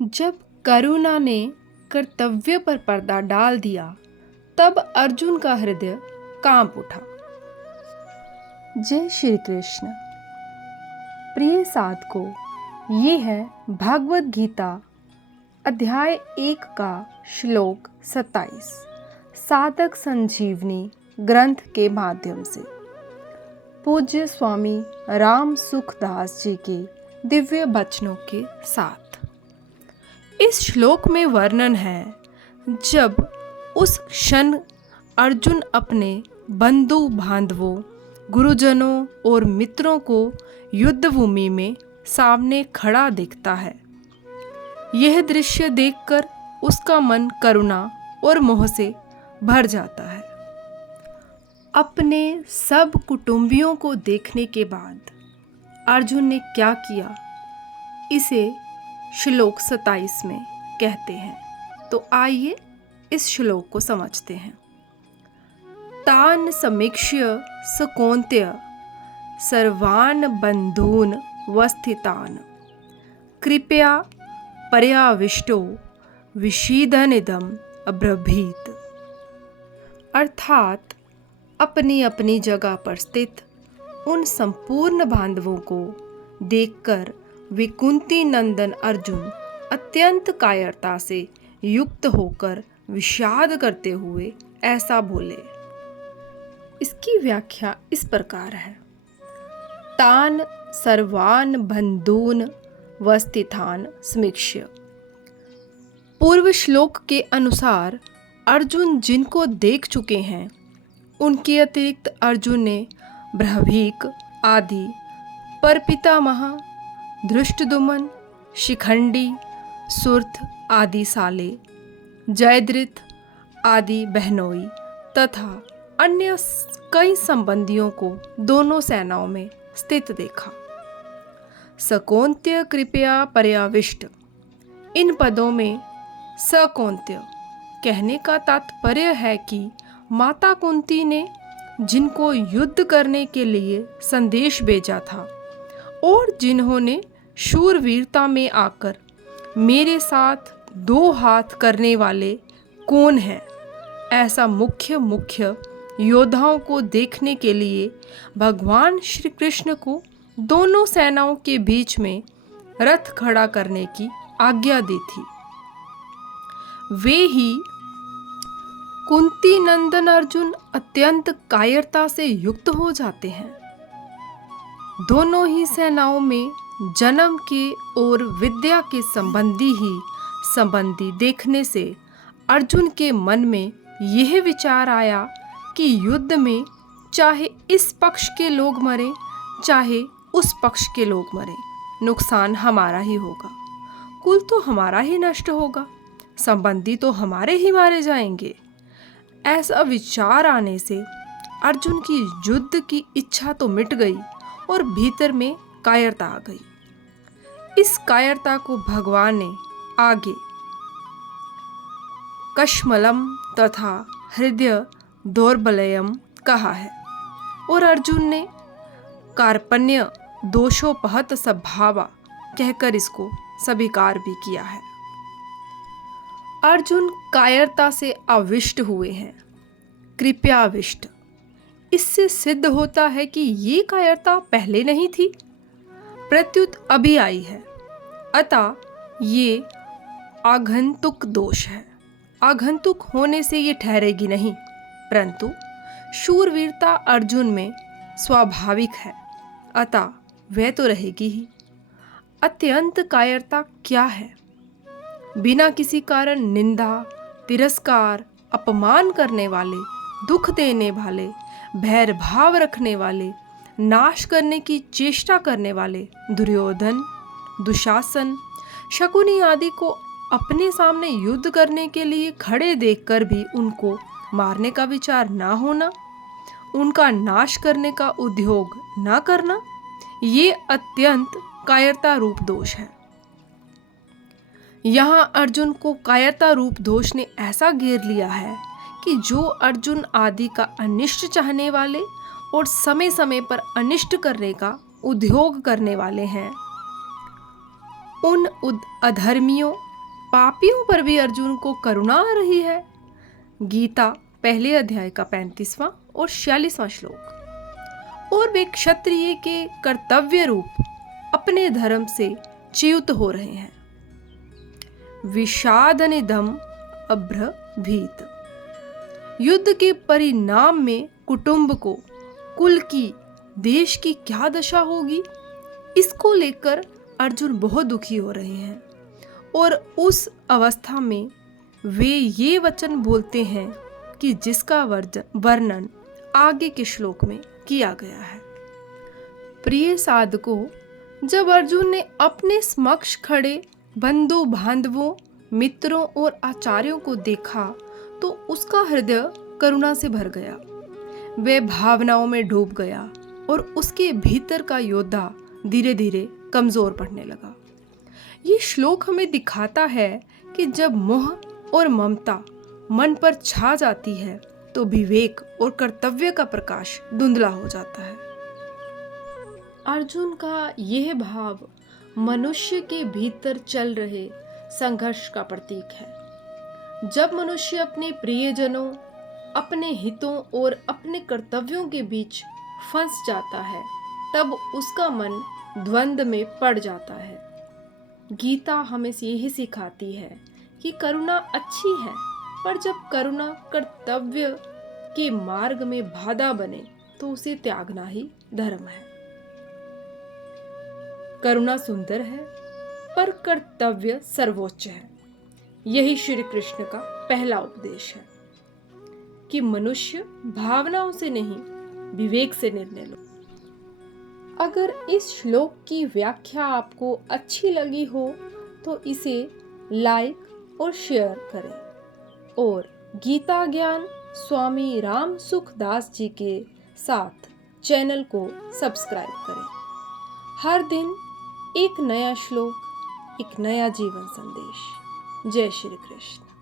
जब करुणा ने कर्तव्य पर पर्दा डाल दिया, तब अर्जुन का हृदय कांप उठा। जय श्री कृष्ण। प्रिय साधकों, ये है भागवत गीता अध्याय 1 का श्लोक 27 साधक संजीवनी ग्रंथ के माध्यम से पूज्य स्वामी राम सुखदास जी के दिव्य वचनों के साथ। इस श्लोक में वर्णन है जब उस क्षण अर्जुन अपने बंधु बांधवों, गुरुजनों और मित्रों को युद्ध भूमि में सामने खड़ा दिखता है। यह दृश्य देखकर उसका मन करुणा और मोह से भर जाता है। अपने सब कुटुंबियों को देखने के बाद अर्जुन ने क्या किया, इसे श्लोक 27 में कहते हैं। तो आइए इस श्लोक को समझते हैं। तान समीक्ष्य स कौन्तेय सर्वान् बन्धून् वस्थितान् कृपया पर्याविष्टो विषीदनिदम् अब्रवीत्। अर्थात अपनी अपनी जगह पर स्थित उन संपूर्ण बांधवों को देखकर वे कुंती नंदन अर्जुन अत्यंत कायरता से युक्त होकर विषाद करते हुए ऐसा बोले। इसकी व्याख्या इस प्रकार है। तान सर्वान् बन्धून् वस्थितान् समीक्ष्य। पूर्व श्लोक के अनुसार अर्जुन जिनको देख चुके हैं, उनके अतिरिक्त अर्जुन ने बृहभीक आदि परपितामह, धृष्टद्युम्न, शिखंडी, सुर्थ आदि साले, जयद्रथ आदि बहनोई तथा अन्य कई संबंधियों को दोनों सेनाओं में स्थित देखा। सकौन्त्य कृपया पर्याविष्ट। इन पदों में सकौन्त्य कहने का तात्पर्य है कि माता कुंती ने जिनको युद्ध करने के लिए संदेश भेजा था और जिन्होंने शूरवीरता में आकर मेरे साथ 2 हाथ करने वाले कौन हैं, ऐसा मुख्य योद्धाओं को देखने के लिए भगवान श्री कृष्ण को दोनों सेनाओं के बीच में रथ खड़ा करने की आज्ञा दी थी। वे ही कुंती नंदन अर्जुन अत्यंत कायरता से युक्त हो जाते हैं। दोनों ही सेनाओं में जन्म के और विद्या के संबंधी देखने से अर्जुन के मन में यह विचार आया कि युद्ध में चाहे इस पक्ष के लोग मरे चाहे उस पक्ष के लोग मरे, नुकसान हमारा ही होगा, कुल तो हमारा ही नष्ट होगा, संबंधी तो हमारे ही मारे जाएंगे। ऐसा विचार आने से अर्जुन की युद्ध की इच्छा तो मिट गई और भीतर में कायरता आ गई। इस कायरता को भगवान ने आगे कश्मलम तथा हृदय दौर्बल्यम कहा है और अर्जुन ने कार्पण्य दोषोपहत स्वभावा कहकर इसको स्वीकार भी किया है। अर्जुन कायरता से आविष्ट हुए हैं, कृपयाविष्ट। इससे सिद्ध होता है कि ये कायरता पहले नहीं थी, प्रत्युत अभी आई है। अतः ये आगंतुक दोष है। आगंतुक होने से ये ठहरेगी नहीं, परंतु शूरवीरता अर्जुन में स्वाभाविक है, अतः वह तो रहेगी ही। अत्यंत कायरता क्या है? बिना किसी कारण निंदा, तिरस्कार, अपमान करने वाले, दुख देने वाले, भैर भाव रखने वाले, नाश करने की चेष्टा करने वाले दुर्योधन, दुशासन, शकुनी आदि को अपने सामने युद्ध करने के लिए खड़े देखकर भी उनको मारने का विचार ना होना, उनका नाश करने का उद्योग ना करना, ये अत्यंत कायरता रूप दोष है। यहाँ अर्जुन को कायरता रूप दोष ने ऐसा घेर लिया है कि जो अर्जुन आदि का अनिष्ट चाहने वाले और समय समय पर अनिष्ट करने का उद्योग करने वाले हैं, उन अधर्मियों पापियों पर भी अर्जुन को करुणा आ रही है। गीता पहले अध्याय का 35वां और 46वां श्लोक। और वे क्षत्रिय के कर्तव्य रूप अपने धर्म से च्युत हो रहे हैं। विषादनिदम अभ्रभीत। युद्ध के परिणाम में कुटुंब को, कुल की, देश की क्या दशा होगी, इसको लेकर अर्जुन बहुत दुखी हो रहे हैं। और उस अवस्था में वे ये वचन बोलते हैं कि जिसका वर्णन आगे के श्लोक में किया गया है। प्रिय साधकों, जब अर्जुन ने अपने समक्ष खड़े बंधु बांधवों, मित्रों और आचार्यों को देखा तो उसका हृदय करुणा से भर गया। वह भावनाओं में डूब गया और उसके भीतर का योद्धा धीरे धीरे कमजोर पड़ने लगा। ये श्लोक हमें दिखाता है कि जब मोह और ममता मन पर छा जाती है तो विवेक और कर्तव्य का प्रकाश धुंधला हो जाता है। अर्जुन का यह भाव मनुष्य के भीतर चल रहे संघर्ष का प्रतीक है। जब मनुष्य अपने प्रियजनों, अपने हितों और अपने कर्तव्यों के बीच फंस जाता है, तब उसका मन द्वंद्व में पड़ जाता है। गीता हमें यही सिखाती है कि करुणा अच्छी है, पर जब करुणा कर्तव्य के मार्ग में बाधा बने तो उसे त्यागना ही धर्म है। करुणा सुंदर है, पर कर्तव्य सर्वोच्च है। यही श्री कृष्ण का पहला उपदेश है कि मनुष्य भावनाओं से नहीं, विवेक से निर्णय लो। अगर इस श्लोक की व्याख्या आपको अच्छी लगी हो तो इसे लाइक और शेयर करें और गीता ज्ञान स्वामी राम सुखदास जी के साथ चैनल को सब्सक्राइब करें। हर दिन एक नया श्लोक, एक नया जीवन संदेश। जय श्री कृष्ण।